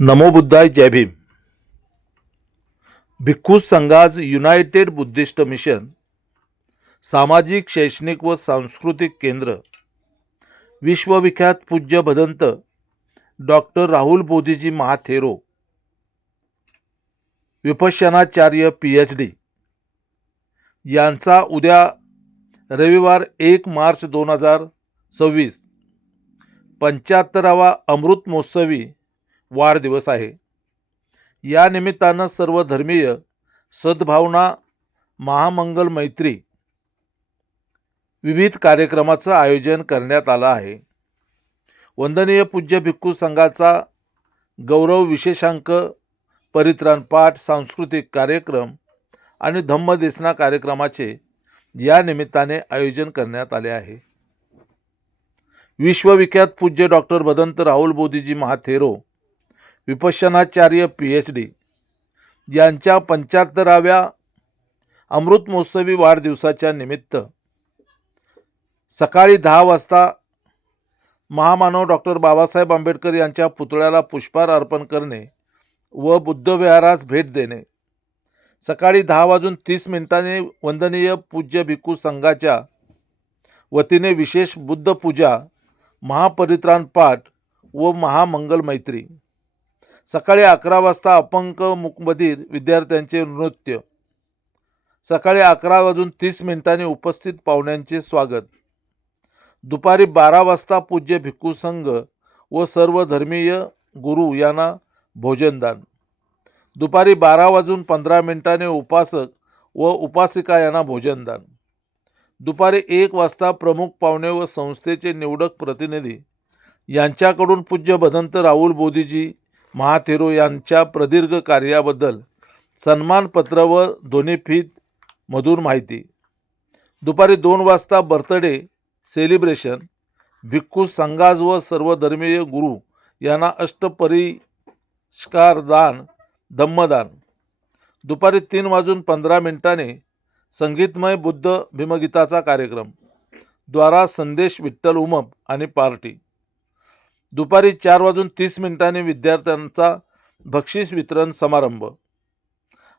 नमो बुद्धाय जय भीम. भिक्खू संघाज United Buddhist mission सामाजिक शैक्षणिक व सांस्कृतिक केंद्र विश्वविख्यात पूज्य भदंत डॉक्टर राहुल बोधीजी महाथेरो विपश्यनाचार्य PhD यांचा उद्या रविवार 1 मार्च 2026 75वा अमृत महोत्सवी वाढदिवस आहे. या निमित्तानं सर्व धर्मीय सद्भावना महामंगल मैत्री विविध कार्यक्रमाचं आयोजन करण्यात आलं आहे. वंदनीय पूज्य भिक्खू संघाचा गौरव विशेषांक परित्राण पाठ सांस्कृतिक कार्यक्रम आणि धम्मदेसना कार्यक्रमाचे या निमित्ताने आयोजन करण्यात आले आहे. विश्वविख्यात पूज्य डॉक्टर भदंत राहुल बोधीजी महाथेरो विपश्यनाचार्य PhD यांच्या 75व्या अमृत महोत्सवी वाढदिवसाच्या निमित्त सकाळी 10 वाजता महामानव डॉक्टर बाबासाहेब आंबेडकर यांच्या पुतळ्याला पुष्पहार अर्पण करणे व बुद्धविहारास भेट देणे, सकाळी 10:30 वंदनीय पूज्य भिक्खू संघाच्या वतीने विशेष बुद्ध पूजा, महापरित्राण पाठ व महामंगल मैत्री, सकाळी 11 वाजता अपंग मूकबधीर विद्यार्थ्यांचे नृत्य, सकाळी 11:30 उपस्थित पाहुण्यांचे स्वागत, दुपारी 12 वाजता पूज्य भिक्खू संघ व सर्व धर्मीय गुरु यांना भोजनदान, दुपारी 12:15 उपासक व उपासिका यांना भोजनदान, दुपारी 1 वाजता प्रमुख पाहुणे व संस्थेचे निवडक प्रतिनिधी यांच्याकडून पूज्य भदंत राहुल बोधीजी महाथेरो यांच्या प्रदीर्घ कार्याबद्दल सन्मानपत्र व ध्वनिफीत मधून माहिती, दुपारी 2 वाजता बर्थडे सेलिब्रेशन, भिक्खू संघाज व सर्व धर्मीय गुरु यांना अष्टपरिष्कार दान धम्मदान, दुपारी 3:15 संगीतमय बुद्ध भीमगीताचा कार्यक्रम द्वारा संदेश विठ्ठल उमप आणि पार्टी, दुपारी 4:30 विद्यार्थ्यांचा बक्षीस वितरण समारंभ.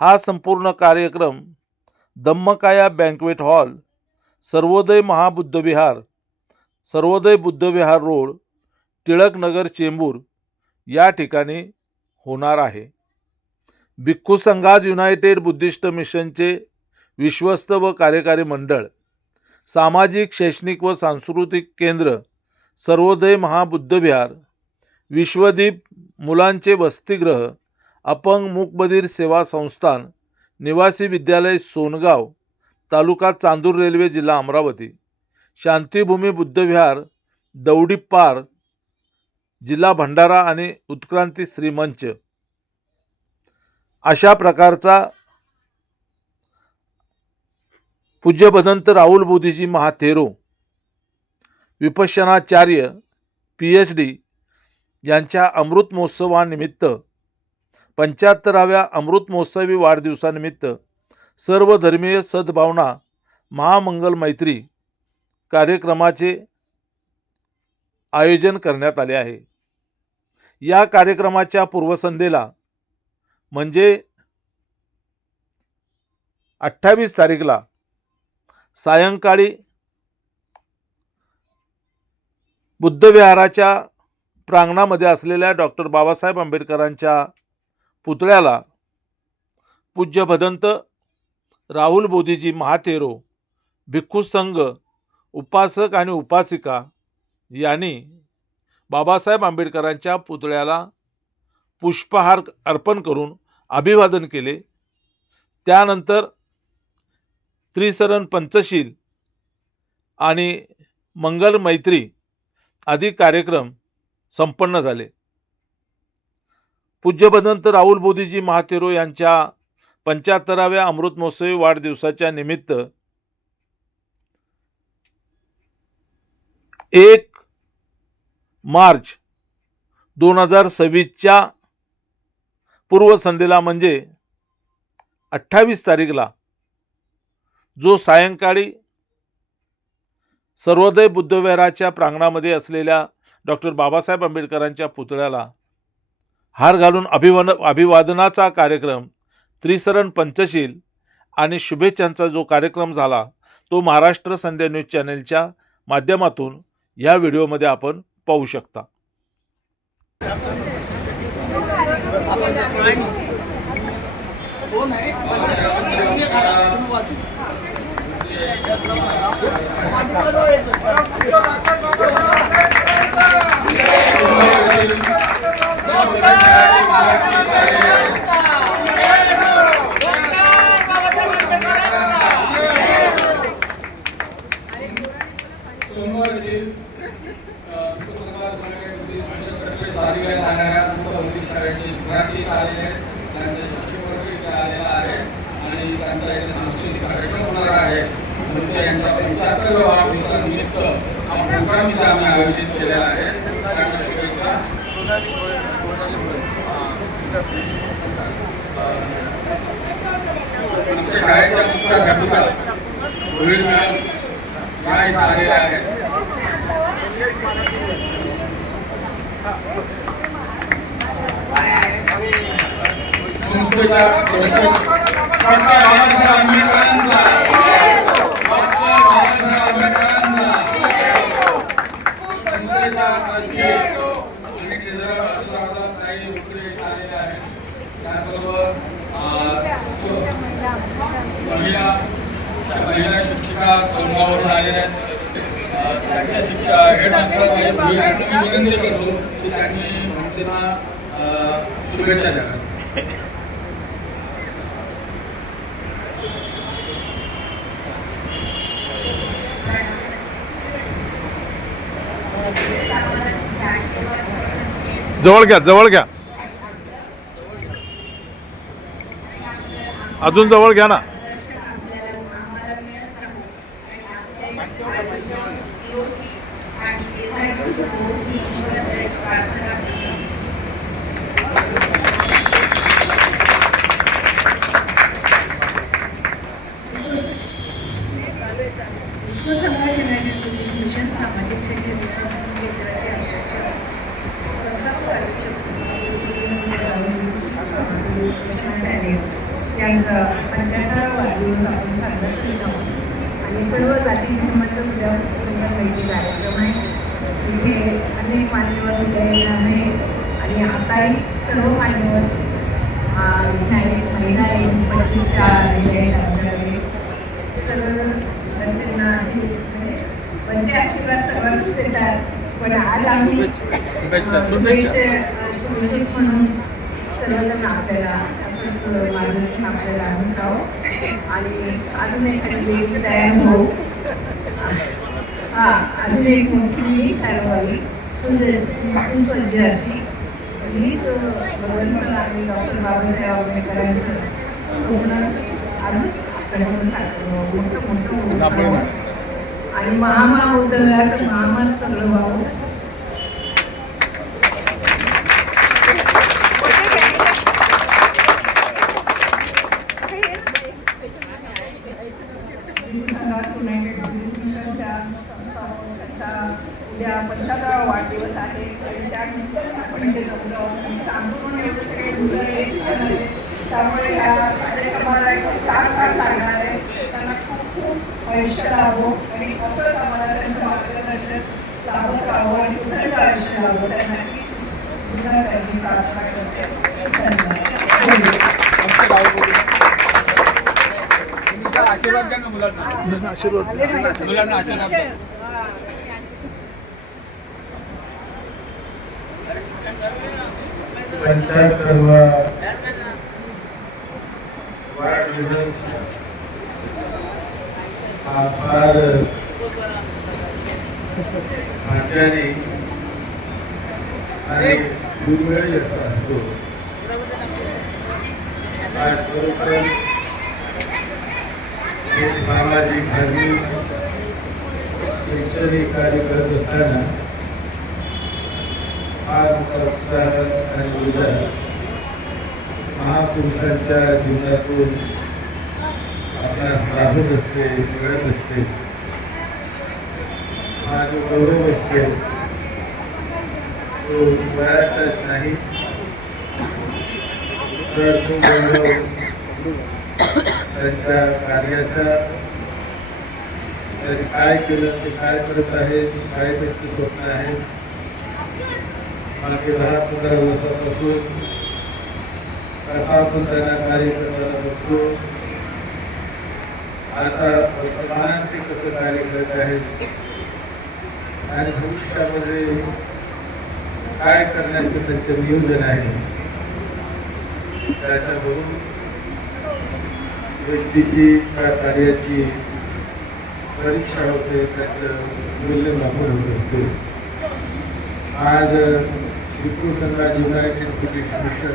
हा संपूर्ण कार्यक्रम धम्मकाया बँक्वेट हॉल, सर्वोदय बुद्धविहार रोड, टिळक नगर, चेंबूर या ठिकाणी होणार आहे. भिक्खू संघाज युनायटेड बुद्धिस्ट मिशनचे विश्वस्त व कार्यकारी मंडळ, सामाजिक शैक्षणिक व सांस्कृतिक केंद्र सर्वोदय महाबुद्धविहार, विश्वदीप मुलांचे वसतिगृह, अपंग मूकबधीर सेवा संस्थान, निवासी विद्यालय सोनगाव, तालुका चांदूर रेल्वे, जिल्हा अमरावती, शांतिभूमी बुद्धविहार दौडी पार, जिल्हा भंडारा आणि उत्क्रांती श्रीमंच अशा प्रकारचा पूज्य भदंत राहुल बोधीजी महाथेरो विपश्यनाचार्य PhD यांच्या अमृत महोत्सवानिमित्त 75व्या अमृत महोत्सवी वाढदिवसानिमित्त सर्व धर्मीय सद्भावना महामंगल मैत्री कार्यक्रमाचे आयोजन करण्यात आले आहे. या कार्यक्रमाच्या पूर्वसंध्येला म्हणजे 28 तारीखला सायंकाळी बुद्धविहाराच्या प्रांगणामध्ये असलेल्या डॉक्टर बाबासाहेब आंबेडकरांच्या पुतळ्याला पूज्य भदंत राहुल बोधीजी महाथेरो भिक्खू संघ उपासक आणि उपासिका यांनी बाबासाहेब आंबेडकरांच्या पुतळ्याला पुष्पहार अर्पण करून अभिवादन केले. त्यानंतर त्रिसरण पंचशील आणि मंगल मैत्री आदी कार्यक्रम संपन्न झाले. पूज्य भदंत राहुल बोधीजी महाथेरो यांच्या 75व्या अमृत महोत्सवी वाढदिवसाच्या निमित्त 1 मार्च 2026 पूर्वसंध्येला म्हणजे 28 तारीखला जो सायंकाळी सर्वोदय बुद्धविहाराच्या प्रांगणामध्ये असलेल्या डॉक्टर बाबासाहेब आंबेडकरांच्या पुतळ्याला हार घालून अभिवादनाचा कार्यक्रम, त्रिसरण पंचशील आणि शुभेच्छांचा जो कार्यक्रम झाला तो महाराष्ट्र संध्या न्यूज चॅनलच्या माध्यमातून या व्हिडिओमध्ये आपण पाहू शकता. शाळेच्या मुख्याध्यापिका आलेल्या आहेत. संस्थेच्या महिला शिक्षिका सोमवारून आलेल्या आहेत. त्यांच्या हेडमास्टर मी विनंती करतो की त्यांनी त्यांना शुभेच्छा द्याव्या. जवळ घ्या, जवळ घ्या, अजून जवळ घ्या ना. यांचा 75वा वाढदिवस आपण साजरा केला आणि सर्व जाती धर्माचं उद्या माहिती कार्यक्रम आहे. इथे अनेक मान्यवर उद्या आहे आणि आताही सर्व मान्यवर महिला पत्रिका आलेले आहेत आमच्याकडे. सर्व त्यांना म्हणजे आशीर्वाद सर्वांनाच देतात. पण आज आम्ही शुभेच्छित म्हणून सर्वजण आपल्याला मार्गदर्शन आपल्याला आणत आहोत आणि अजून एखादी वेळी तयार होऊ. अजून एक मोठी वेळी तयार व्हावी सुसज्ज अशी हीच भगवंताला आणि डॉक्टर बाबासाहेब आंबेडकरांचं स्वप्न अजून आपल्याकडून साकारलं मोठं आणि महामार उद्या महामार सगळं व्हावं. उद्या 75वा वाढदिवस आहे आणि त्यानंतर आपण हे सांगून एवढे सगळे मुलं त्यामुळे ह्या कार्यक्रमाला एक 4 तास लागणार आहे. त्यांना खूप खूप आयुष्य लाभो आणि असंच आम्हाला त्यांचं मार्गदर्शन लाभत राहावं आणि उदंड आयुष्य लाभो त्यांना ही प्रार्थना करते. आशीर्वाद द्या ना मुलांना. आशीर्वाद पंचाहत्तरवा वाढदिवस हा फार भाग्याने आणि दुर्मिळ असा असतो. सामाजिक धार्मिक शैक्षणिक कार्य करत असताना फार मोठा उत्साह आणि ऊर्जा महापुरुषांच्या जीवनातून आपल्यास लाभत असते, मिळत असते. हा जो गौरव असतो तो वयाचाच नाही तर तो गौरव त्यांच्या कार्याचा त्यांनी काय केलं, ते काय करत आहे, काय त्यांचे स्वप्न आहे, मागे 10-15 वर्षापासून कसा आपण त्यांना कार्य करताना बघतो, आता वर्तमानात ते कसं कार्य करत आहे आणि भविष्यामध्ये काय करण्याचं त्यांचं नियोजन आहे, त्याच्यावरून व्यक्तीची त्या कार्याची परीक्षा होते, त्याचं मूल्यमापन होत असते. आज विप्रो संघात युनायटेड पिटिशन मिशन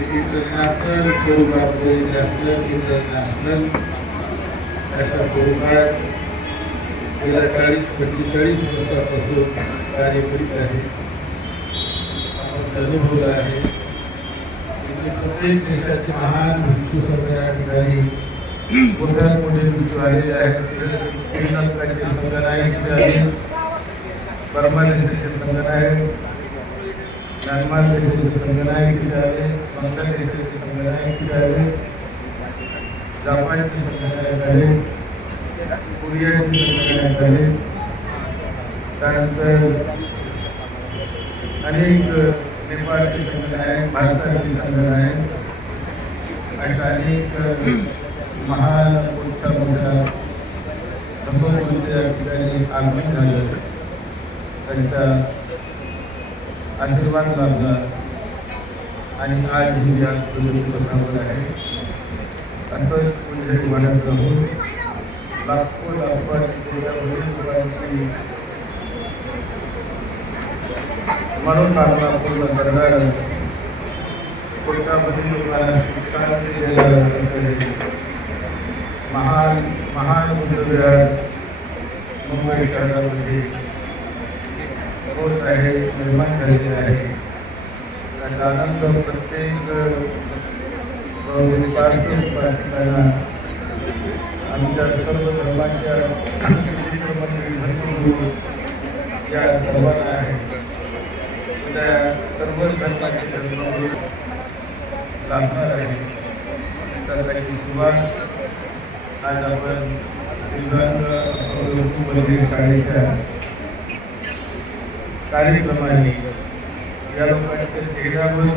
इंटरनॅशनल स्वरूपामध्ये नॅशनल इंटरनॅशनल अशा स्वरूपात गेल्या 40-45 वर्षापासून कार्य करीत आहे. आपण अनुभवलं आहे. प्रत्येक देशाचे महान भिक्षू संघ या ठिकाणी मोठ्यात मोठे भिक्षू आलेले आहेत. श्रीलंकाचे संघनायक आहे, बर्मा देशाचे संघनायक, म्यानमार देशाचे संघनायक झाले, बांगलादेशाचे संघनायक झाले, जापानचे संघनायक आले, कोरियाचे संघनायक आले, त्यानंतर अनेक नेपाळचे संघनायक, भारताचे संघनायक, अशा अनेक महान मोठ्या धर्मगुरूंच्या ठिकाणी आगमन झालं, त्यांचा आशीर्वाद लाभला आणि आज ही या प्रगतीपथावर आहे. असंच कुठेतरी वाढत राहून लाखो लोकांची मनोकामना पूर्ण करणारं, कोट्यावधी लोकांना शिक्षण देणारं असं महान बुद्धविहार मुंबई शहरामध्ये होत आहे, निर्माण झालेले आहे. त्याचा आनंद प्रत्येक उपासकांना, आमच्या सर्व धर्माच्या धर्मगुरू या सर्वांना आहे. त्या सर्व धर्माचे धर्मगुरू लाभणार आहे. तर त्याची सुरुवात आज आपण दिव्यांग शाळेच्या कार्यक्रमाने या लोकांच्या चेहऱ्यावर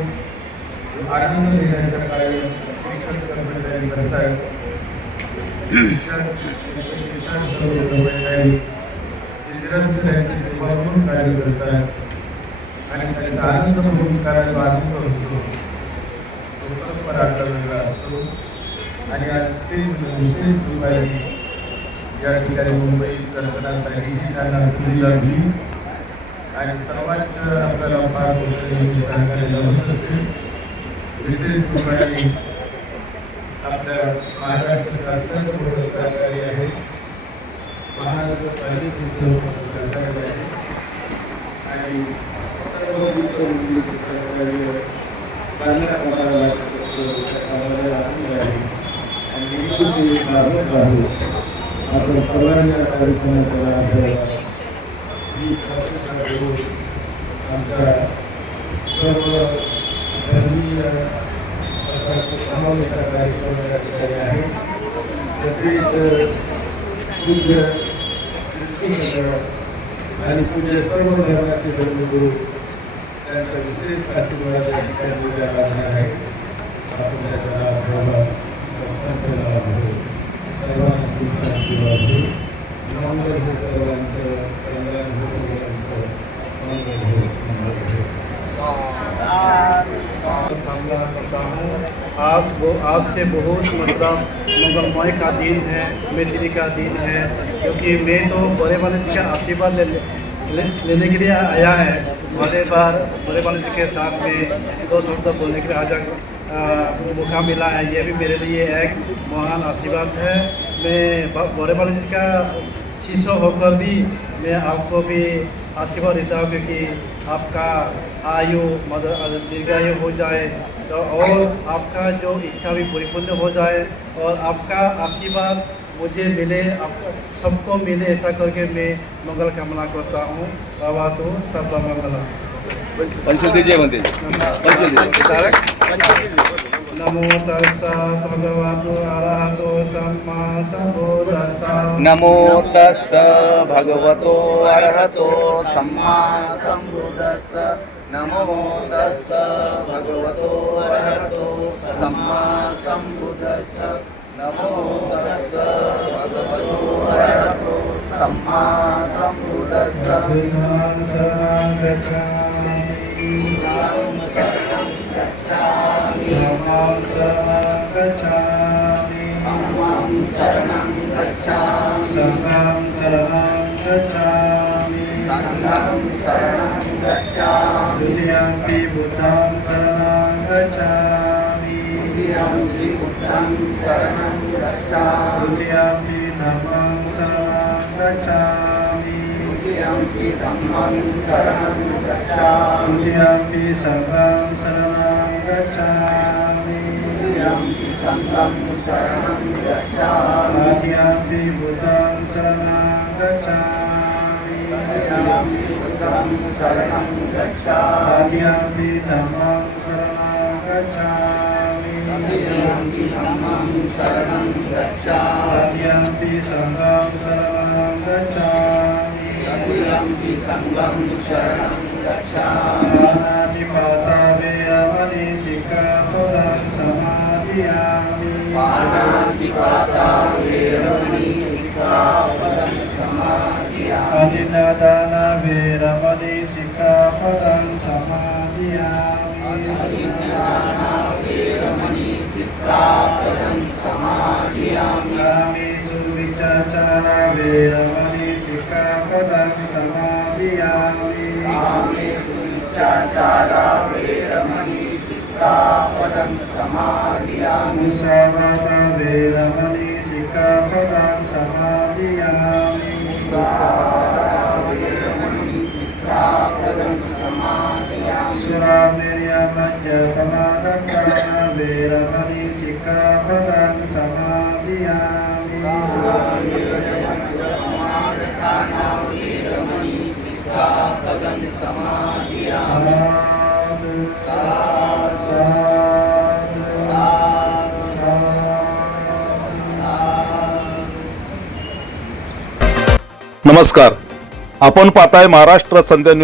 आनंद देण्याचं कार्य शिक्षक कर्मचारी करतात. सर्व कर्मचारी त्यांची सेवा म्हणून कार्य करतात आणि त्यांचा आनंद म्हणून कार्याचा आनंद होतो, तो परंपरा वेगळा असतो. आणि आज ते विशेष रुपाने या ठिकाणी मुंबई दर्शनासाठी त्यांना सुविधा दिली आणि सर्वांच आपल्याला फार मोठे सहकार्य लावत असते. विशेष रुपाने आपल्या महाराष्ट्र शासनाचं मोठं सहकार्य आहे, महानगरपालिकेचं सहकार्य आहे आणि सर्व सहकार्य चांगल्या प्रकारात आहे. आणि आपण सर्वांच्या कार्यक्रमाचा आमच्या सर्व धर्मीय समावेशा कार्यक्रम या ठिकाणी आहे. तसेच पूज्य आणि पूज्य सर्व धर्माचे धर्मगुरू त्यांचा विशेष आशीर्वाद या ठिकाणी उद्या लागणार आहे. आपण त्याचा सर्वांना सुखांची वाढू, मंगल हो, सर्वांचं कल्याण हो, सर्वांचं मंगल हो, मंगल हो. कामना करता हूँ। आज से बहुत मतलब मंगलमय का दिन है, मैत्री का दिन है, क्योंकि मैं तो बड़े वाले जी का आशीर्वाद लेने के लिए आया है। बड़े वाले जी के साथ में 2 शब्द बोलने के लिए आज मौका मिला है। ये भी मेरे लिए एक महान आशीर्वाद है। मैं बड़े वाले जी का शिष्य होकर भी मैं आपको भी आशीर्वाद देता हूँ, क्योंकि आपका आयु दीर्घायु हो जाए तो और आपका जो इच्छा भी परिपूर्ण हो जाए और आपका आशीर्वाद मुझे मिले, आपको सबको मिले, ऐसा करके मैं मंगल कामना करता हूँ। बाबा तो सब मंगला। पंचशील म्हणते पंचशील नमो तस्सा भगवतो अरहतो सम्मा सम्बुद्धस्सा नमो तस्स भगवतो अरहतो सम्मा सम्बुद्धस्स नमो तस्स भगवतो अरहतो सम्मा सम्बुद्धस्स नमो तस्स भगवतो अरहतो सम्मा सम्बुद्धस्स बुद्धं शरणं गच्छामि धम्मं शरणं गच्छामि संघं शरणं गच्छामि द्वितीयंपि बुद्धं शरणं गच्छामि तृतीयंपि धम्मं शरणं गच्छामि तृतीयंपि संघं शरणं गच्छामि तृतीयंपि बुद्धं शरणं गच्छामि तृतीयंपि धम्मं शरणं गच्छामि तृतीयंपि संघं शरणं गच्छामि पाणातिपाता वेरमणि सिक्खापदं समादियामि अदिन्नादाना वेरमणि सिक्खापदं समादियामि कामेषु विचचारा वेरमणि सिक्खापदं समादियामि मुसावादा वेरमणि सिक्खापदं समादियामि सुरामेर्यमज्जपमादत्ताना वेरमणि सिक्खापदं समादियामि नमस्कार, आपण पाहताय महाराष्ट्र संध्या न्यूज.